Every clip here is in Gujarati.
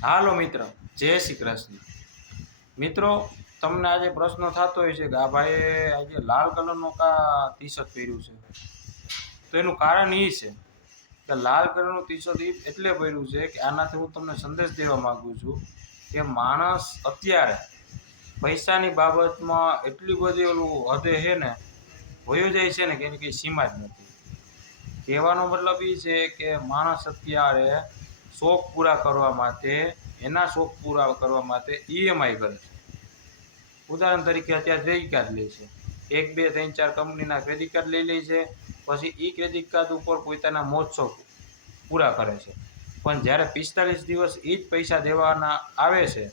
હાલો મિત્ર, જય શ્રી કૃષ્ણ. મિત્રો, તમને આજે પ્રશ્ન થતો હોય છે કે આ ભાઈએ આજે લાલ કલરનું કા ટી શર્ટ પહેર્યું છે. તો એનું કારણ એ છે કે લાલ કલરનું ટી શર્ટ એટલે પહેર્યું છે કે આનાથી હું તમને સંદેશ દેવા માગું છું કે માણસ અત્યારે પૈસાની બાબતમાં એટલી બધી ઓલું હદે છે ને, વયો જાય છે ને કે એની કંઈ સીમા જ નથી. કહેવાનો મતલબ એ છે કે માણસ અત્યારે શોખ પૂરા કરવા માટે એના શોખ પૂરા કરવા માટે ઈએમઆઈ કરે છે. ઉદાહરણ તરીકે અત્યારે ક્રેડિટ કાર્ડ લે છે. 1, 2, 3, 4 કંપનીના ક્રેડિટ કાર્ડ લઈ લે છે. પછી એ ક્રેડિટ કાર્ડ ઉપર પોતાના મોજ-શોખ પૂરા કરે છે. પણ જ્યારે 45 દિવસ એ જ પૈસા દેવાના આવે છે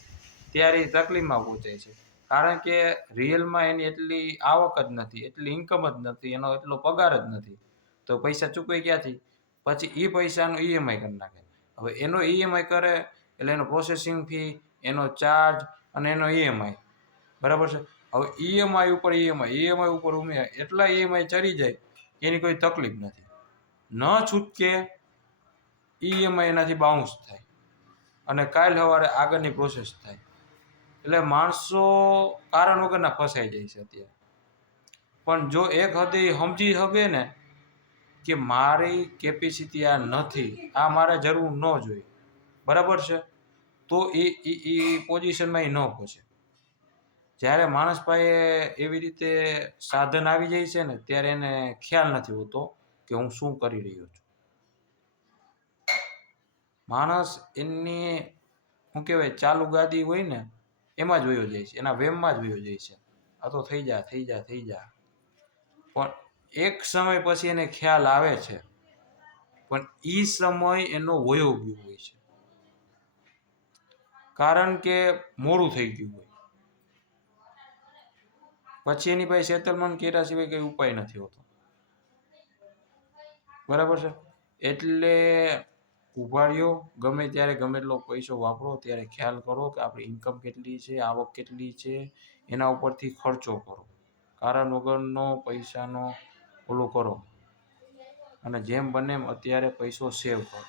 ત્યારે એ તકલીફમાં પહોંચે છે. કારણ કે રિયલમાં એની એટલી આવક જ નથી, એટલી ઇન્કમ જ નથી, એનો એટલો પગાર જ નથી. તો પૈસા ચૂકવે ક્યાંથી? પછી એ પૈસાનું ઈએમઆઈ કરી નાખે. હવે એનો ઈએમઆઈ કરે એટલે એનો પ્રોસેસિંગ ફી, એનો ચાર્જ અને એનો ઈએમઆઈ, બરાબર છે. હવે ઈએમઆઈ ઉપર એટલા ઈએમઆઈ ચડી જાય કે એની કોઈ તકલીફ નથી. ન છૂટકે ઈએમઆઈ એનાથી બાઉન્સ થાય અને કાલ સવારે આગળની પ્રોસેસ થાય. એટલે માણસો કારણ વગરના ફસાઈ જાય છે અત્યારે. પણ જો એક હદે સમજી શકે ને કે મારી કેપેસિટી આ નથી, આ મારે જરૂર ન જોઈએ, બરાબર છે, તો એ પોઝિશનમાં ન પહોંચે. જ્યારે માણસ પાસે એવી રીતે સાધન આવી જાય છે ને ત્યારે એને ખ્યાલ નથી હોતો કે હું શું કરી રહ્યો છું. માણસ એની શું કહેવાય ચાલુ ગાડી હોય ને એમાં જ વયો જાય છે, એના વેમમાં જ વયો જાય છે. આ તો થઈ જા. પણ એક સમય પછી એને ખ્યાલ આવે છે, પણ એ સમય એનો વયો ગયો હોય છે. કારણ કે મોડું થઈ ગયું હોય. પછી એની પાસે સેટલમેન્ટ કર્યા સિવાય કંઈ ઉપાય નથી હોતો, બરાબર છે. એટલે ઉભા રહ્યો, ગમે ત્યારે ગમે એટલો પૈસો વાપરો ત્યારે ખ્યાલ કરો કે આપણી ઇન્કમ કેટલી છે, આવક કેટલી છે, એના ઉપરથી ખર્ચો કરો. કારણ વગરનો પૈસાનો ઓલો કરો અને જેમ બને એમ અત્યારે પૈસો સેવ કરો.